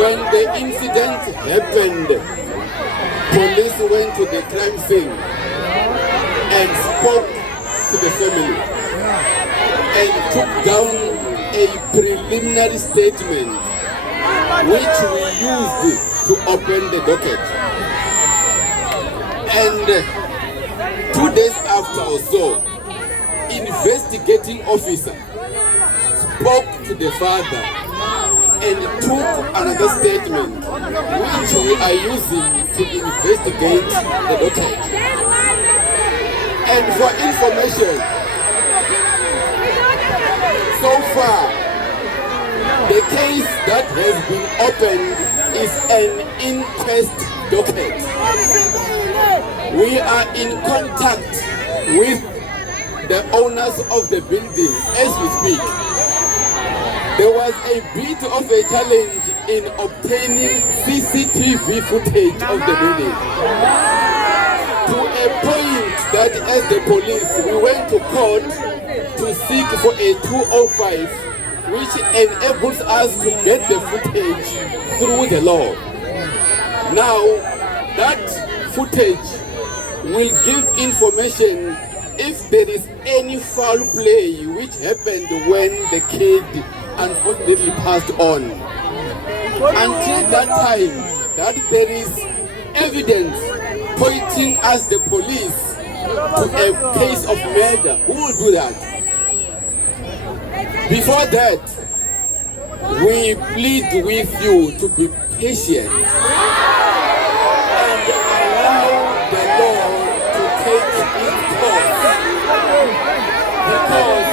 When the incident happened, police went to the crime scene and spoke to the family and took down a preliminary statement which we used to open the docket. And 2 days after or so, investigating officer spoke to the father and took another statement which we are using to investigate the docket. And for information, so far the case that has been opened is an inquest docket. We are in contact with the owners of the building as we speak. There was a bit of a challenge in obtaining CCTV footage of the building, to a point that as the police we went to court to seek for a 205 which enables us to get the footage through the law. Now that footage will give information if there is any foul play which happened when the kid unfortunately passed on. Until that time that there is evidence pointing us, the police, to a case of murder, who will do that? Before that, we plead with you to be patient and allow the law to take its course. Because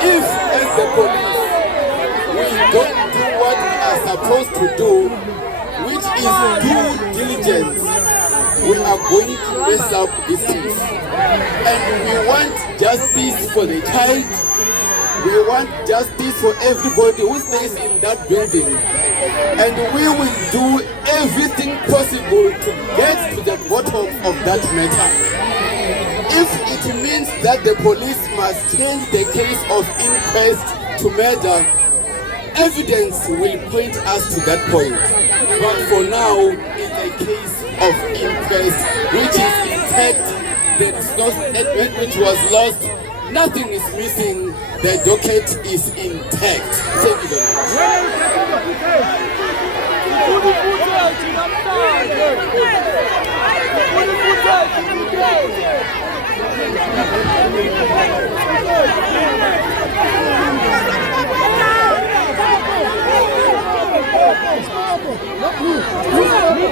if, as the police, we don't do what we are supposed to do, which is due diligence, we are going to mess up this case. And we want justice for the child. We want justice for everybody who stays in that building. And we will do everything possible to get to the bottom of that matter. If it means that the police must change the case of inquest to murder, evidence will point us to that point. But for now, it's a case of inquest which is intact. There is no statement which was lost. Nothing is missing. The docket is intact. Thank you very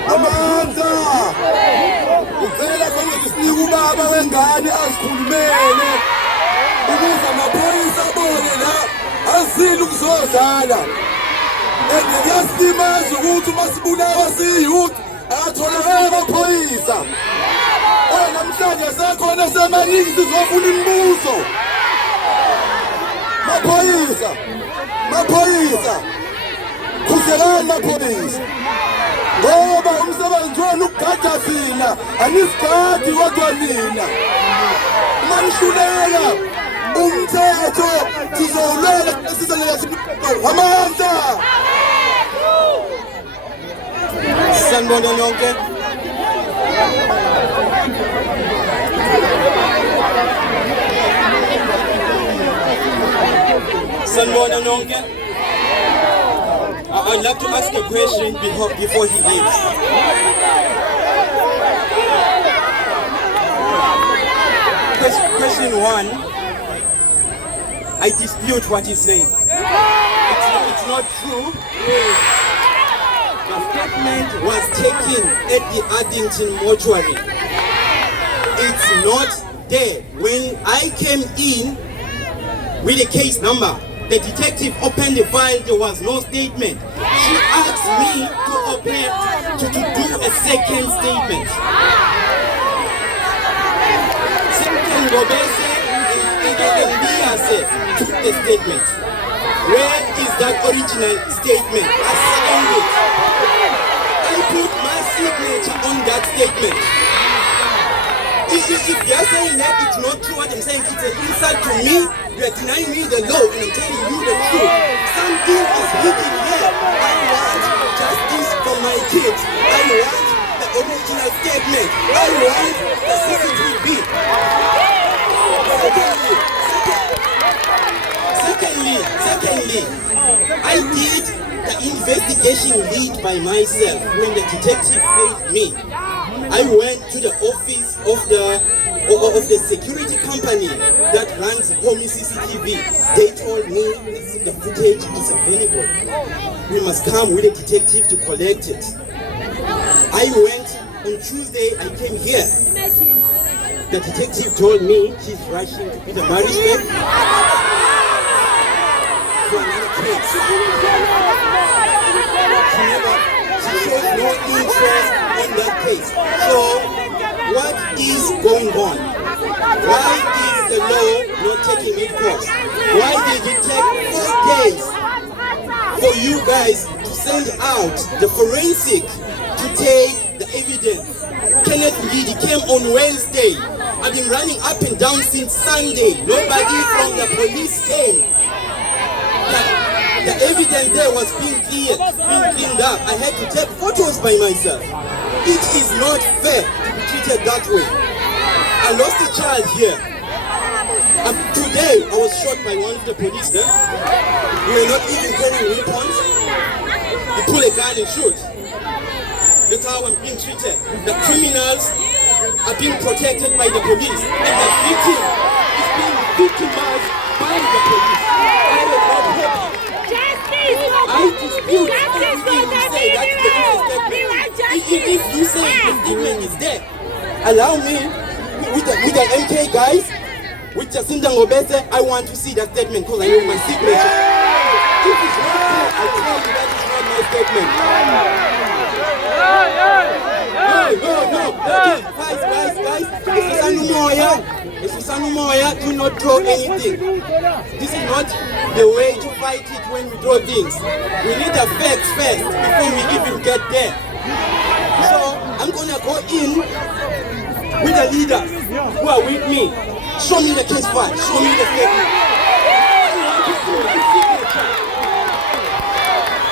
Amandla ucela khona sisinike ubaba wengane azikhulumele ukuze amaphoyisa abone la azile ukuzodlala. Ngiyasimaza ukuthi masibulawa siyouth atholakala amaphoyisa. Namhlanje sekhona semaningi sizofuna imibuzo. Maphoyisa khuselani maphoyisa, ngoba umsebenzi wenu ukugada thina, anisigadi kodwa nina. Uma nihluleka umthetho sizowulwela sizalela amandla. Sanibona nonke. Sanibona nonke. I'd like to ask a question before he leaves. Question one, I dispute what he's saying. It's not true. The statement was taken at the Addington mortuary. It's not there. When I came in with a case number, the detective opened the file, there was no statement. She asked me to do a second statement. Second, Gobese took the statement. Where is that original statement? I signed it. I put my signature on that statement. If you're saying that it's not true what I'm saying, it's an insult to me. You're denying me the law and I'm telling you the truth. Something is hidden here. I want statement. I want the CCTV. Secondly, I did the investigation lead by myself when the detective failed me. I went to the office of the security company that runs Homie CCTV. They told me the footage is available. We must come with a detective to collect it. I went on Tuesday, I came here. The detective told me she's rushing to Peter Marisburg for another case. She shows no interest in that case. So, what is going on? Why is the law not taking its course? Why did it take 4 days for you guys to send out the forensic to take the evidence? Kenneth Ngidi came on Wednesday. I've been running up and down since Sunday. Nobody from the police came. The evidence there was being cleaned up. I had to take photos by myself. It is not fair to be treated that way. I lost a child here. Today, I was shot by one of the police there. We were not even carrying weapons. You pull a gun and shoot. That's how I'm being treated. The criminals are being protected by the police. And the victim is being victimized by the police. I am not happy. I dispute everything you say. That's the statement. If you say the statement is there, allow me, with the MK guys, with Jacinda Ngobese, I want to see that statement because I know my signature. If it's not there, I tell you that is not my statement. No. Guys. This is Sanumoya. Do not draw anything. This is not the way to fight it when we draw things. We need the facts first before we even get there. So I'm gonna go in with the leaders who are with me. Show me the case file. Show me the statement.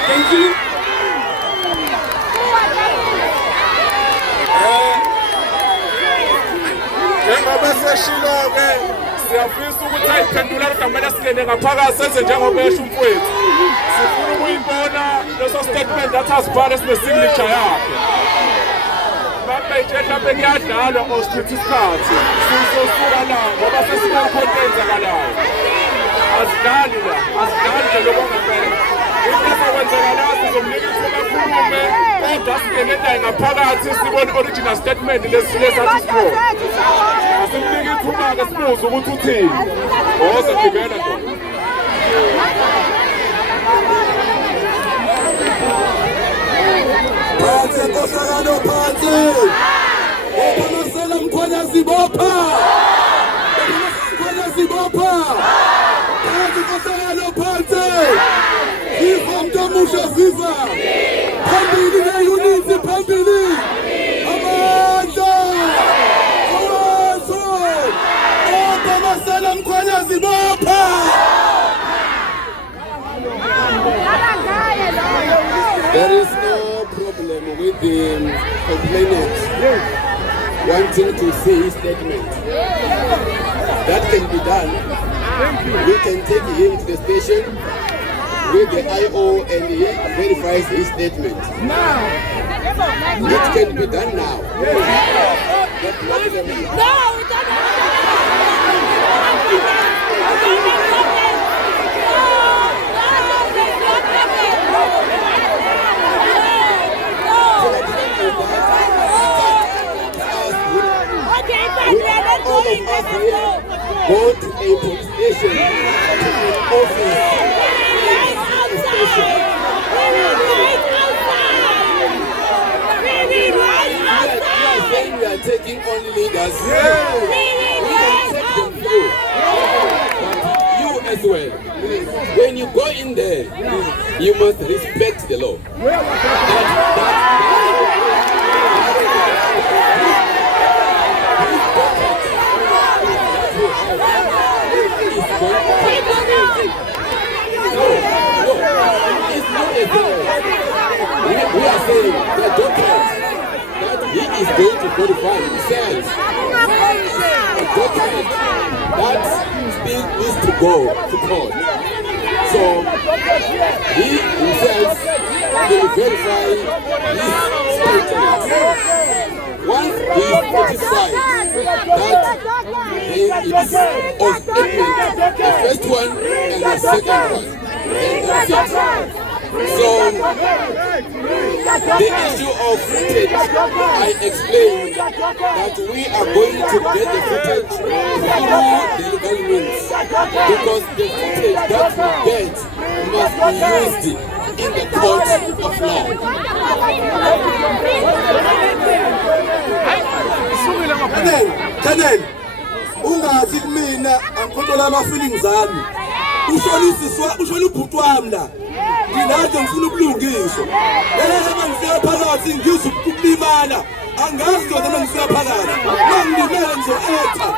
Thank you. Njengoba seshilo-ke siyafisa ukuthi ayiphendula kumele singene ngaphakathi senze njengoba esho umfowethu. Sifuna ukuyibona leso statement that asibhale sine-signature yakhe. Manje mhlawumbe kuyadlalwa osichitha isikhathi. Sizosuka la ngoba sesinale khona eyenzakalayo. Asidlali nje lokho ngempela. Into ezokwenzakala sizomnika ithuba akhulume kodwa singene naye ngaphakathi sibone original statement lesathi sikhona. Asimnika ithuba-ke sibuze ukuthi uthini. Gibela nto. Phansi enkohlakalo phansi. Ophamasela Mkhwanazi bopha. Phansi enkohlakalo phansi. Viva Mntomusha viva. Phambili ne-unity phambili. Amandla. Ophamasela Mkhwanazi bopha. There is no problem with the complainant wanting to see his statement. That can be done. We can take him to the station with the IO and he verifies his statement. It can be done now. All of us here go to a police station, to an office, a station. We are taking only leaders. We can take them through. But you as well. When you go in there, you must respect the law. We are saying the document that he is going to verify himself a document that still needs to go to court. So he himself will verify his statement. Once he is satisfied that there is of statement, the first one and the second one, then that's it. So the issue of footage, I explained that we are going to get the footage through the legal means, because the footage that we get must be used in the court of law. Colonel, ungathi kumina angikontrola ama-feelings ami. Ushona ubhuti wami la. Ngilapha ngifuna ubulungiswa. Lelo mangifika phakathi ngizwa ukulimala. Angazi nje noma ngifika phakathi. Mangilimele ngizo-etha.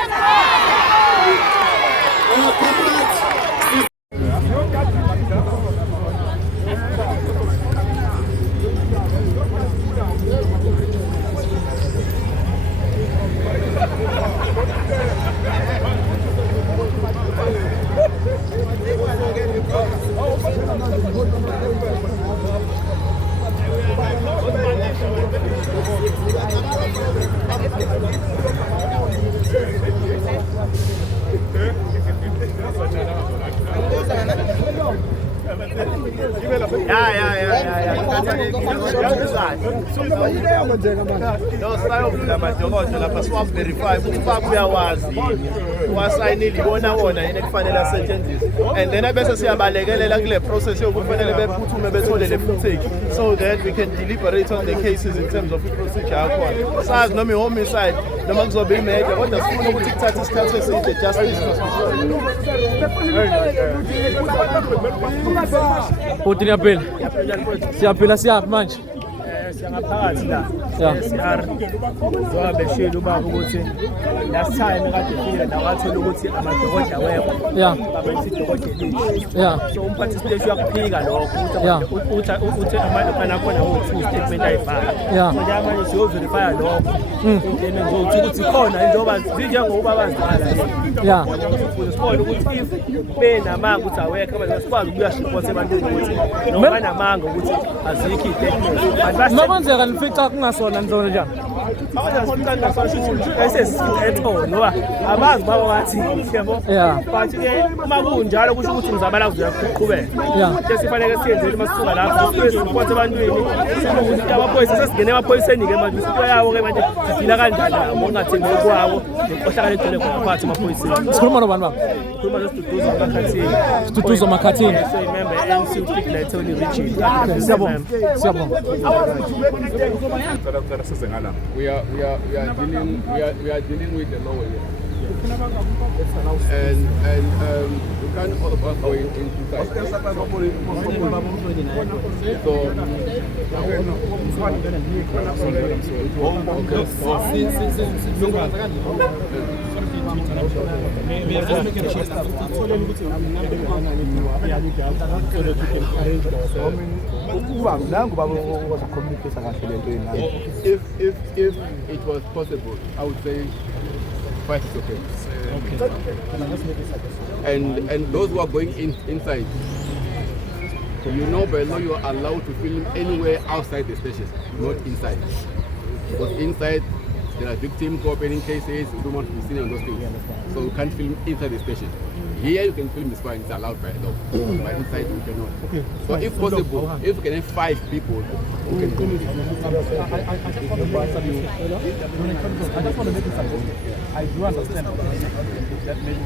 And then bese siyabalekelela kule process yokufanele bephuthume bethole le footage so that we can deliberate on the cases in terms of procedure yakhona. Sazi noma i-homicide noma kuzobe imurder kodwa sifuna ukuthi kuthathe isikhathi eside justice. Uthi niyaphila? Siyaphila siyaphi manje? Siyangaphakathi la. SR ngoba beshilo ubaba ukuthi last time kade fika la wathola ukuthi amadokotela wekho. Yeah. Babethi dokotela. Yeah. So umphathi stage uyakuphika lokho ukuthi uthi amana khona u2 statement ayibhala. Yeah. So manje siyo verify lokho. Then ngizothi khona njengoba njengoba bazibhala. Yeah. Sifuna ukuthi if benamanga ukuthi awekho bazokwazi ukuya support ebantwini ukuthi noma banamanga ukuthi azikho i-statement. Nokwenzeka nifica kungasona nizona njani? Ngoba abazi baba bathi yebo. Yeah. But ke uma kunjalo kusho ukuthi ngizabala kuzoqhubeka. Yeah. Bese sifanele siyenzele masuka lapho siphothi ebantwini ukuthi amaphoyisa sesingene emaphoyiseni ke manje into yawo ke manje sifila kanjani ngokungathembi kwawo nenkohlakala egcwele khona phakathi emaphoyiseni. Sikhuluma nobani baba? Sikhuluma noSiduduzo Makhathini. Siduduzo Makhathini. So remember MC uPick Tony Richie. Siyabonga. Siyabonga. We are dealing with the law here. And we can't all of us go inside. If it was possible, I would say fight is okay. And those who are going inside, you know by law you are allowed to film anywhere outside the station, not inside. Because inside there are victim cooperating cases, we don't want to be seen on those things. So you can't film inside the station. Here you can film, is fine, it's allowed by law. But inside you cannot. Okay. So if possible, if you can have 5 people, you can film. I just want to make this happen. I do understand that maybe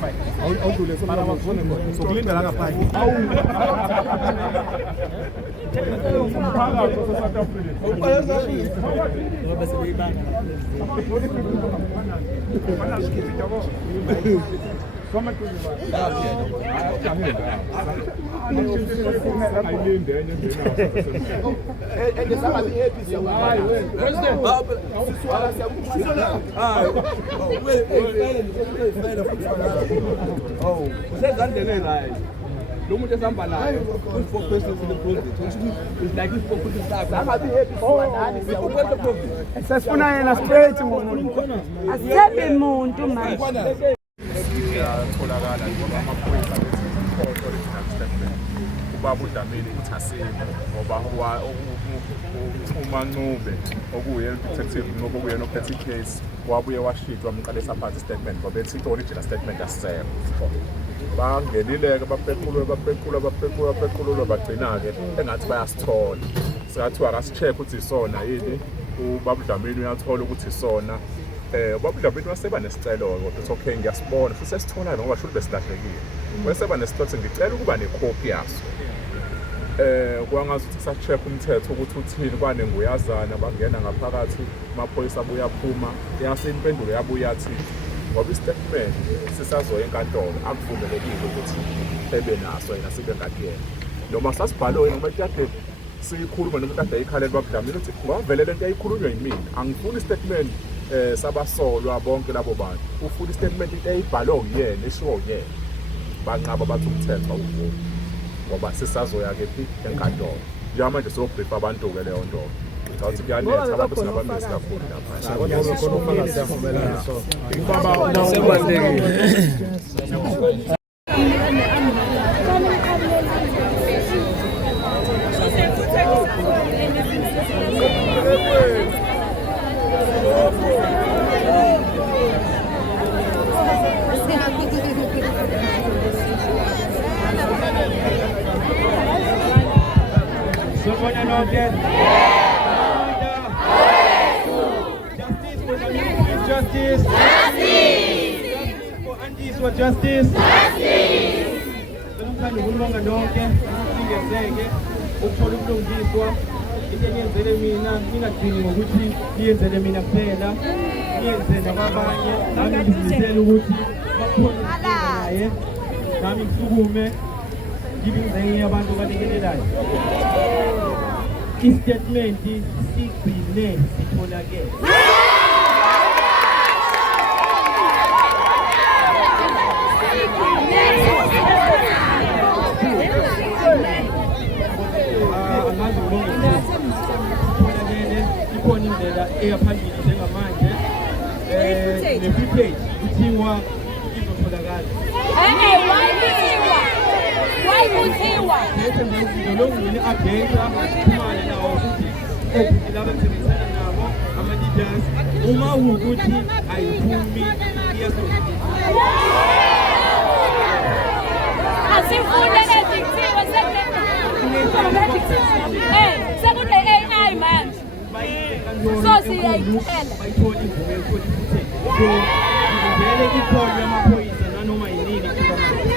fine. I'll do this. But I was wondering, so clean the lager pipe. lo muntu esihamba nayo u-spokesperson sile-project is like i-spokesperson sakho angabi happy sibanani siyakwenza project sesifuna yena straight ngomuntu asisebi muntu manje Kuyatholakala ngoba amaphoyisa original statement ubaba uDlamini uthi asikho ngoba uMancube okuye detective ngoba kuyena ophethe case wabuye washitwa umqalisa phansi statement ngoba ethi original statement asisekho bangenileke bapequlwa bagcina-ke engathi bayasithola sikathiwa akasicheck ukuthi isona yini ubaba uDlamini uyathola ukuthi isona ubaba uDlamini waseba nesicelo-ke kodwa okay ngiyasibona futhi sesitholayo ngoba shouldn't besilahlekile waseba nesicelo ngicela ukuba nekhophi yaso kwangazi ukuthi sa-check umthetho ukuthi uthini kwane nguyazana bangena ngaphakathi amaphoyisa abuye aphuma yase impendulo yabuye yathi ngoba i-statement sisazoya enkantolo akuvumelekile ukuthi ebe naso yena sibe ngakuyena noma sasibhalo noma kade siyikhuluma noma kade ayikhalela ubaba uDlamini uthi ngavele lento ayikhulunywa yimina angifuni i-statement sabasolwa bonke labo bantu ufuna i-statement into eyibhalwe uyena eshiwo uyena banqaba bathi umthetho awuvumi ngoba sisazoya-ke phi enkantolo njengamanje sobrief abantu-ke leyo nto ngicabanga kuyanetha abantu singabamisi kakhulu Justice for aunties for justice. Selumthanda ukulibonga lonke singezeke ukuthola ubulungiswa into engiyenzele mina ngingagcini ngokuthi ngiyenzele mina kuphela ngiyenzele kwabanye nami ngizimisele ukuthi bakhona naye nami ngisukume ngibe ingxenye yabantu abalekelelayo. I-statement sigcine sitholakele. Ikhona indlela eyaphambili njengamanje ne-footage kuthiwa izotholakala. Bese nje ngilongile update xhumane nawo futhi laba emsebenzisana nabo ama-leaders uma ukuthi ayiphumi asifune ezithiwa sekune-AI manje so siyayithela bayithola imvume yokuthola i-footage so ngivele ikhona yamaphoyisa nanoma yinini kuba manje